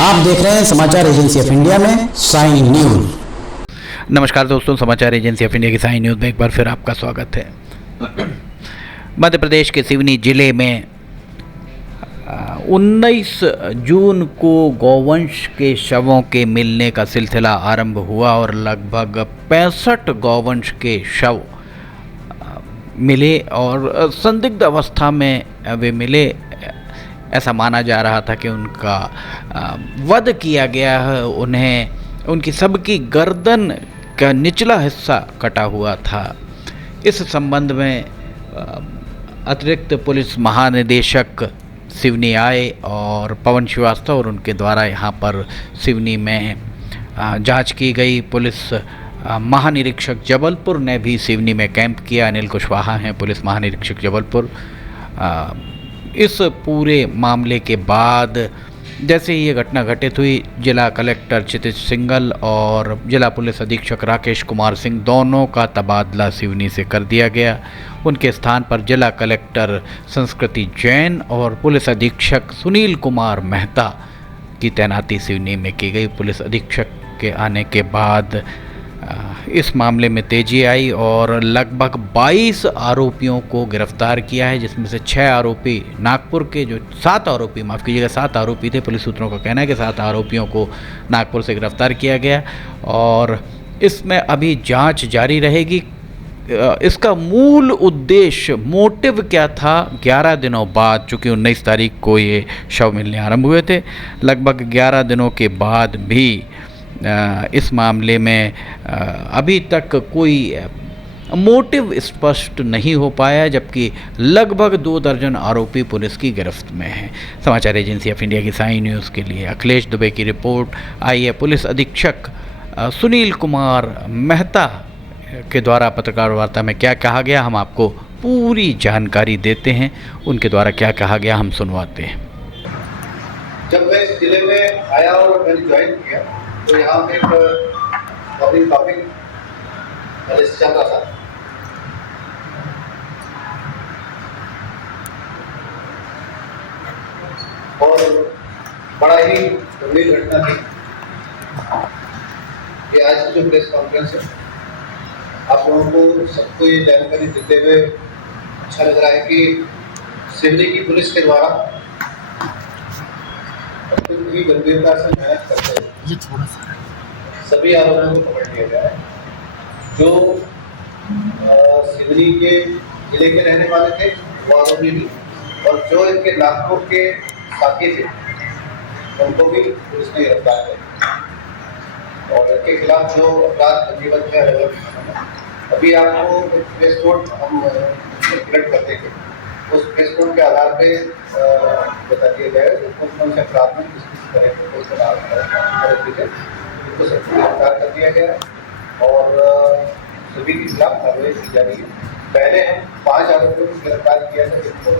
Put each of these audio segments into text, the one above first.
आप देख रहे हैं समाचार एजेंसी ऑफ इंडिया में साई न्यूज। नमस्कार दोस्तों, समाचार एजेंसी ऑफ इंडिया की साई न्यूज़ में एक बार फिर आपका स्वागत है। मध्य प्रदेश के सिवनी जिले में 19 जून को गौवंश के शवों के मिलने का सिलसिला आरंभ हुआ और लगभग 65 गौवंश के शव मिले और संदिग्ध अवस्था में वे मिले। ऐसा माना जा रहा था कि उनका वध किया गया है। उनकी सबकी गर्दन का निचला हिस्सा कटा हुआ था। इस संबंध में अतिरिक्त पुलिस महानिदेशक सिवनी आए और पवन श्रीवास्तव और उनके द्वारा यहाँ पर सिवनी में जांच की गई। पुलिस महानिरीक्षक जबलपुर ने भी सिवनी में कैंप किया। अनिल कुशवाहा हैं पुलिस महानिरीक्षक जबलपुर। इस पूरे मामले के बाद जैसे ही ये घटना घटित हुई, जिला कलेक्टर क्षितिज सिंघल और जिला पुलिस अधीक्षक राकेश कुमार सिंह दोनों का तबादला सिवनी से कर दिया गया। उनके स्थान पर जिला कलेक्टर संस्कृति जैन और पुलिस अधीक्षक सुनील कुमार मेहता की तैनाती सिवनी में की गई। पुलिस अधीक्षक के आने के बाद इस मामले में तेजी आई और लगभग 22 आरोपियों को गिरफ्तार किया है, जिसमें से 6 आरोपी नागपुर के, जो 7 आरोपी माफ़ कीजिएगा 7 आरोपी थे। पुलिस सूत्रों का कहना है कि 7 आरोपियों को नागपुर से गिरफ्तार किया गया और इसमें अभी जांच जारी रहेगी। इसका मूल उद्देश्य, मोटिव क्या था, 11 दिनों बाद, चूँकि 19 तारीख को ये शव मिलने आरंभ हुए थे, लगभग 11 दिनों के बाद भी इस मामले में अभी तक कोई मोटिव स्पष्ट नहीं हो पाया, जबकि लगभग 2 दर्जन आरोपी पुलिस की गिरफ्त में हैं। समाचार एजेंसी ऑफ इंडिया की साई न्यूज़ के लिए अखिलेश दुबे की रिपोर्ट आई है। पुलिस अधीक्षक सुनील कुमार मेहता के द्वारा पत्रकार वार्ता में क्या कहा गया, हम आपको पूरी जानकारी देते हैं। उनके द्वारा क्या कहा गया हम सुनवाते हैं। जब मैं इस जिले में आया और मैंने ज्वाइन किया तो यहाँ पे एक पब्लिक टॉपिक चल रहा था। और बड़ा ही गंभीर घटना थी। ये आज की जो प्रेस कॉन्फ्रेंस है, आप लोगों को सबको ये जानकारी देते हुए अच्छा लग रहा है कि सिवनी की पुलिस के द्वारा अत्यंत ही गंभीरता से मेहनत करते हुए सभी आरोपियों को पकड़ लिया गया है, जो सिवनी के जिले के रहने वाले थे वो आरोपी भी, और जो इनके नागपुर के साथी थे उनको भी पुलिस ने गिरफ्तार किया और इनके खिलाफ जो अपराध पंजीबद्ध है अलग अलग। अभी आपको प्रेस नोट हम कलेक्ट करते थे, उस प्रेस नोट के आधार पे बता दिया जाएगा कि कौन से अपराध में किस किस तरह के उनको सबको गिरफ्तार कर दिया गया है और सभी के खिलाफ कार्रवाई की जा रही है। पहले हम 5 आरोपियों को गिरफ्तार किया था, जिनको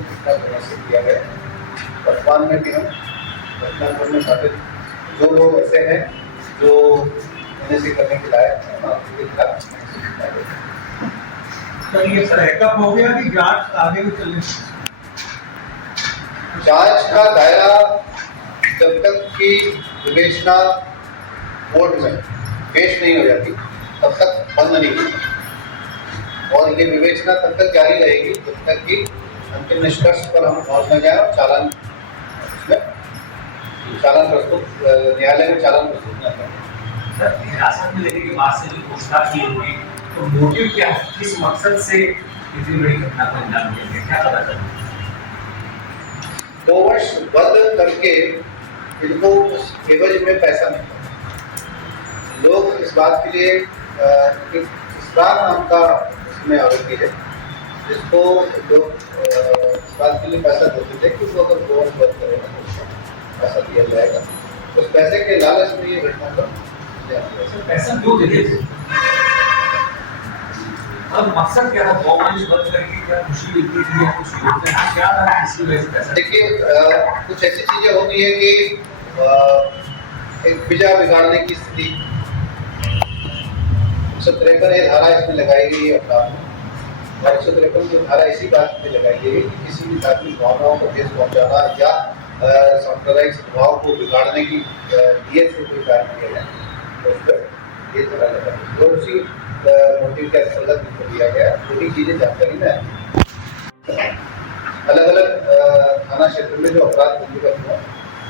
से किया गया। वर्तमान में भी हम घटना करने वाले जो लोग ऐसे हैं जो NSA करने के लायक हैं, उनके खिलाफ ये सर हो गया कि जांच आगे भी चले। जांच का दायरा जब तक की विवेचना कोर्ट में पेश नहीं हो जाती तब तक बंद नहीं होता और ये विवेचना तब तक जारी रहेगी जब तक कि अंतिम निष्कर्ष पर हम पहुंच न जाए और चालान प्रस्तुत न्यायालय में चालान प्रस्तुत न करें। हिरासत में लेने के बाद से जो पूछताछ की होगी तो मोटिव क्या है, किस मकसद से इतनी बड़ी घटना को अंजाम दिया गया, क्या पता चला? 2 वर्ष वध करके इनको उस एवज में पैसा मिलता। लोग इस बात के लिए इस्रार नाम का उसमें आरोपी है, जिसको लोग इस बात के लिए पैसा देते थे कि वो अगर गोवन वध करेगा तो उसको पैसा दिया जाएगा। उस पैसे के लालच में ये घटना का पैसा क्यों देते थे? अब मकसद क्या है? गौवंश वध करके क्या खुशी मिलती थी या कुछ होता है, क्या था इसकी वजह से पैसा? देखिए, कुछ ऐसी चीजें होती है कि एक बिजा बिगाड़ने की स्थिति 153 धारा इसमें लगाई गई है अपराध में, और 153 की धारा इसी बात पे लगाई गई है कि किसी भी धार्मिक भावनाओं को ठेस पहुंचाना या सांप्रदायिक स्वभाव को बिगाड़ने की नीयत से कोई कार्य किया जाए तो उस पर ये धरा लगा तो उसी मोटिव के अंतर्गत इनको दिया गया। पूरी चीज़ें जानकारी में आई। अलग अलग थाना क्षेत्र में जो अपराध पंजीबद्ध हुआ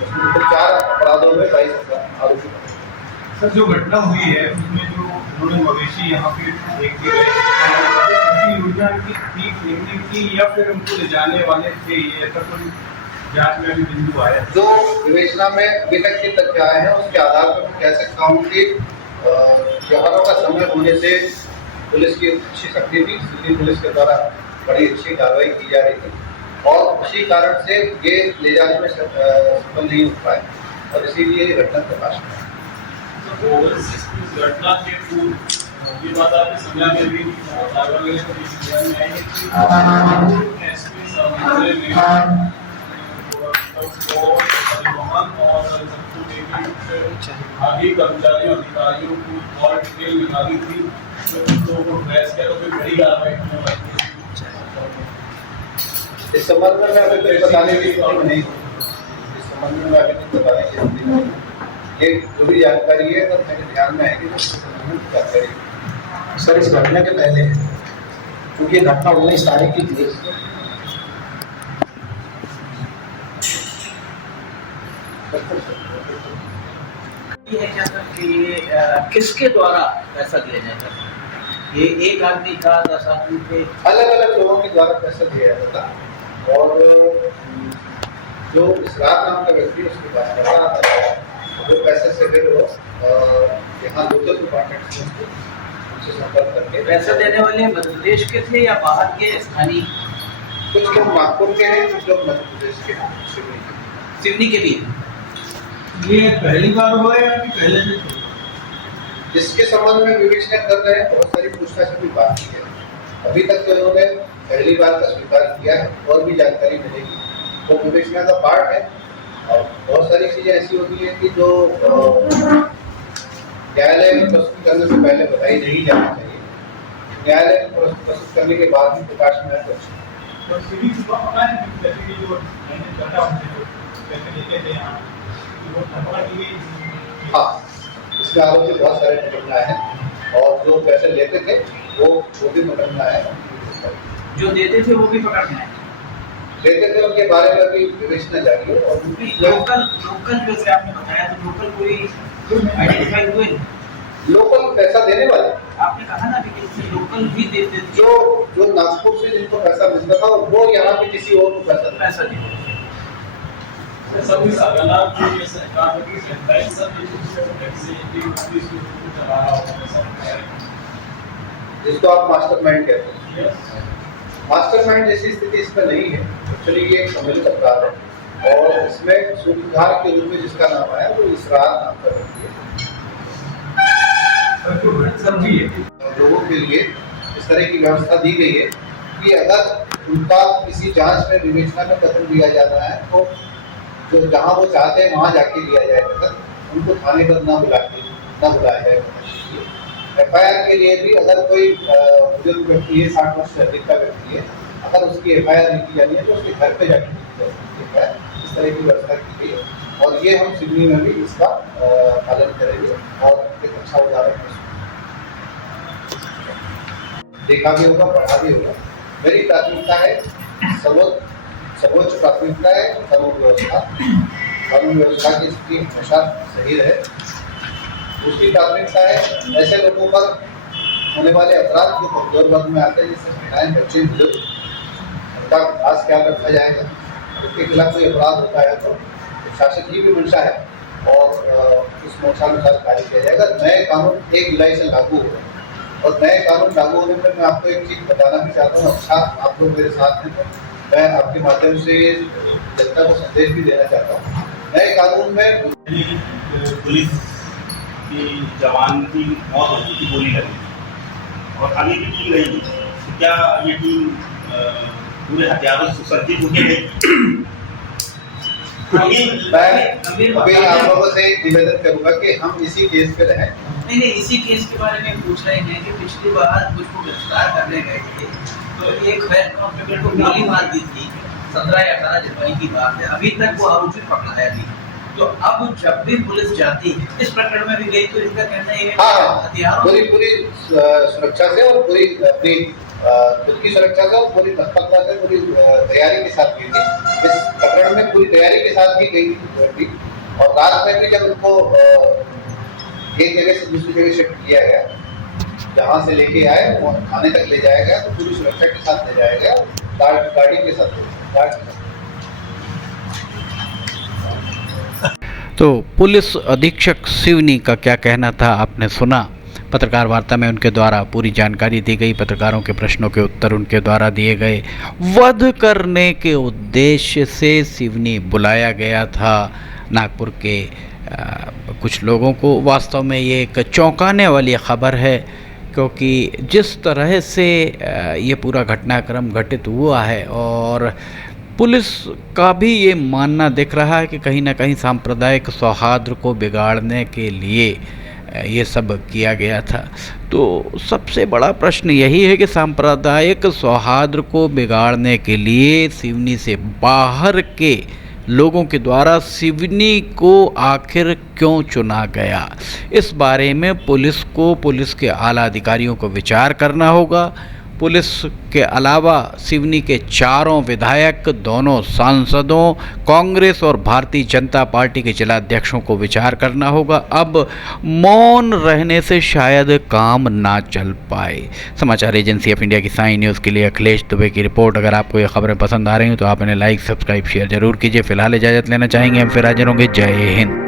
उसमें तो 4 अपराधों में 22 आरोपी बने। सर जो घटना हुई है उसमें जो उन्होंने मवेशी यहाँ पे फेंक के गए योजना की फेंकने की या फिर उनको ले जाने वाले थे, ये ऐसा कोई जांच में अभी बिंदु आया? जो विवेचना में अभी तक के तथ्य आए हैं उसके आधार पर मैं कह सकता हूँ कि त्योहारों का समय होने से पुलिस की अच्छी शक्ति थी, दिल्ली पुलिस के द्वारा बड़ी अच्छी कार्रवाई की जा रही थी और उसी कारण से ये ले जाने में सफल नहीं हो पाए और इसीलिए ये घटना प्रकाश में। घटना के पूर्व ये बात आपके संज्ञान में भी परिवहन और आगे कर्मचारियों अधिकारियों को और डिटेल निकाली थी तो बहस किया तो फिर बड़ी कार्रवाई इस संबंध में अभी तक बताने की स्थिति नहीं, इस संबंध में अभी तक बताने की स्थिति नहीं। ये जो भी जानकारी है अगर मेरे ध्यान में आएगी तो जानकारी सर इस घटना के पहले क्योंकि घटना 19 तारीख की थी, ये है क्या सर कि किसके द्वारा पैसा दिया जाता है? ये एक आदमी था, 10 आदमी थे? अलग अलग लोगों के द्वारा पैसा दिया जाता था और जो इसरार नाम का व्यक्ति उसके पास पैसा आता था वो पैसे से फिर वो यहाँ लोकल डिपार्टमेंट से उनसे संपर्क करके पैसा देने वाले मध्य प्रदेश के थे या बाहर के स्थानीय? कुछ लोग नागपुर के हैं, कुछ लोग मध्य प्रदेश के हैं, सिवनी के भी। ये पहली बार हुआ है या पहले से? जिसके संबंध में विवेचना कर रहे हैं बहुत सारी पूछताछ भी बात की है। अभी तक तो उन्होंने पहली बार का स्वीकार किया है और भी जानकारी मिलेगी वो विवेचना का पार्ट है। और बहुत सारी चीजें ऐसी होती है कि जो न्यायालय में प्रस्तुत करने से पहले बताई नहीं जानी चाहिए, न्यायालय में प्रस्तुत करने के बाद ही प्रकाश में आए। हाँ, इसमें आरोपी बहुत सारे मुकदमा है और जो पैसे लेते थे वो भी मुकदमा है। जो देते थे वो भी पकड़ना है, लेते थे उनके बारे में भी विवेचना जारी है। और लोकल जैसे आपने बताया तो लोकल कोई आइडेंटिफाई हुए? लोकल पैसा देने वाले आपने कहा ना कि लोकल भी देते थे, जो नागपुर से जिनको पैसा मिलता था वो यहाँ पे किसी और को पैसा देते थे। सभी सरकार की सरकार की सेंट्रल सब चला रहा होगा जिसको आप मास्टरमाइंड कहते हैं। मास्टरमाइंड जैसी स्थिति इसमें नहीं है। एक्चुअली ये एक सम्मिलित अपराध है और इसमें सूत्रधार के रूप में जिसका नाम आया वो इसरार नाम का व्यक्ति है। लोगों के लिए इस तरह की व्यवस्था दी गई है कि अगर उनका किसी जांच में विवेचना में कदम लिया जाना है तो जो जहाँ वो चाहते हैं वहाँ जाके लिया जाएगा, उनको थाने पर ना बुलाया जाएगा। FIR के लिए भी अगर कोई बुजुर्ग व्यक्ति है, 60 वर्ष से अधिक का व्यक्ति है, अगर उसकी FIR नहीं की जानी है तो उसके घर पे जाके की जा सकती है। इस तरह की व्यवस्था की गई है और ये हम सिवनी में भी इसका पालन करेंगे और एक अच्छा उदाहरण देखा भी होगा, पढ़ा भी होगा। मेरी प्राथमिकता है सर्वोच्च प्राथमिकता है कानून व्यवस्था की स्थिति हमेशा सही रहे। दूसरी प्राथमिकता है ऐसे लोगों पर होने वाले अपराध जो कमजोर वर्ग में आते हैं जैसे महिलाएं, बच्चे, बुजुर्ग, उनका खास ख्याल रखा जाएगा। उसके खिलाफ कोई अपराध होता है तो शासन की भी मंशा है और उस मंशानुसार कार्य किया जाएगा। नए कानून 1 जुलाई से लागू हो और नए कानून लागू होने पर मैं आपको एक चीज़ बताना भी चाहता हूँ। अच्छा आप लोग मेरे साथ हैं तो मैं आपके माध्यम से जनता को संदेश भी देना चाहता हूँ। नए कानून में पुलिस की जवान की मौत हो चुकी, गोली लगी और अभी भी टीम रही थी। क्या ये टीम पूरे हथियारों से सुसज्जित होती है? अभी आप लोगों से निवेदन करूंगा कि हम इसी केस पे रहें। नहीं, इसी केस के बारे में पूछ रहे हैं कि पिछली बार मुझको गिरफ्तार करने गए थे तो एक हेड कांस्टेबल को गोली मार दी थी, 17 या 18 जनवरी की बात है, अभी तक वो आरोपी पकड़ा है अभी। तो अब जब भी पुलिस जाती इस प्रकरण में भी गई तो इनका कहना ये है हाँ, हथियारों पूरी सुरक्षा से और पूरी अपनी खुद की सुरक्षा से और पूरी तत्परता से पूरी तैयारी के साथ गई थी। इस प्रकरण में पूरी तैयारी के साथ ही गई थी और रात में भी जब उनको एक जगह से दूसरी जगह शिफ्ट किया गया, जहाँ से लेके आए वो थाने तक ले जाया गया, तो पूरी सुरक्षा के साथ ले जाया गया, गाड़ी के साथ। तो पुलिस अधीक्षक सिवनी का क्या कहना था आपने सुना। पत्रकार वार्ता में उनके द्वारा पूरी जानकारी दी गई, पत्रकारों के प्रश्नों के उत्तर उनके द्वारा दिए गए। वध करने के उद्देश्य से सिवनी बुलाया गया था नागपुर के कुछ लोगों को। वास्तव में ये एक चौंकाने वाली ख़बर है, क्योंकि जिस तरह से ये पूरा घटनाक्रम घटित हुआ है और पुलिस का भी ये मानना दिख रहा है कि कहीं ना कहीं सांप्रदायिक सौहार्द को बिगाड़ने के लिए ये सब किया गया था। तो सबसे बड़ा प्रश्न यही है कि सांप्रदायिक सौहार्द को बिगाड़ने के लिए सिवनी से बाहर के लोगों के द्वारा सिवनी को आखिर क्यों चुना गया, इस बारे में पुलिस को, पुलिस के आला अधिकारियों को विचार करना होगा। पुलिस के अलावा सिवनी के चारों विधायक, दोनों सांसदों, कांग्रेस और भारतीय जनता पार्टी के जिलाध्यक्षों को विचार करना होगा। अब मौन रहने से शायद काम ना चल पाए। समाचार एजेंसी ऑफ इंडिया की साई न्यूज़ के लिए अखिलेश दुबे की रिपोर्ट। अगर आपको ये खबरें पसंद आ रही हो तो आप इन्हें लाइक, सब्सक्राइब, शेयर जरूर कीजिए। फिलहाल इजाज़त लेना चाहेंगे, हम फिर हाजिर होंगे। जय हिंद।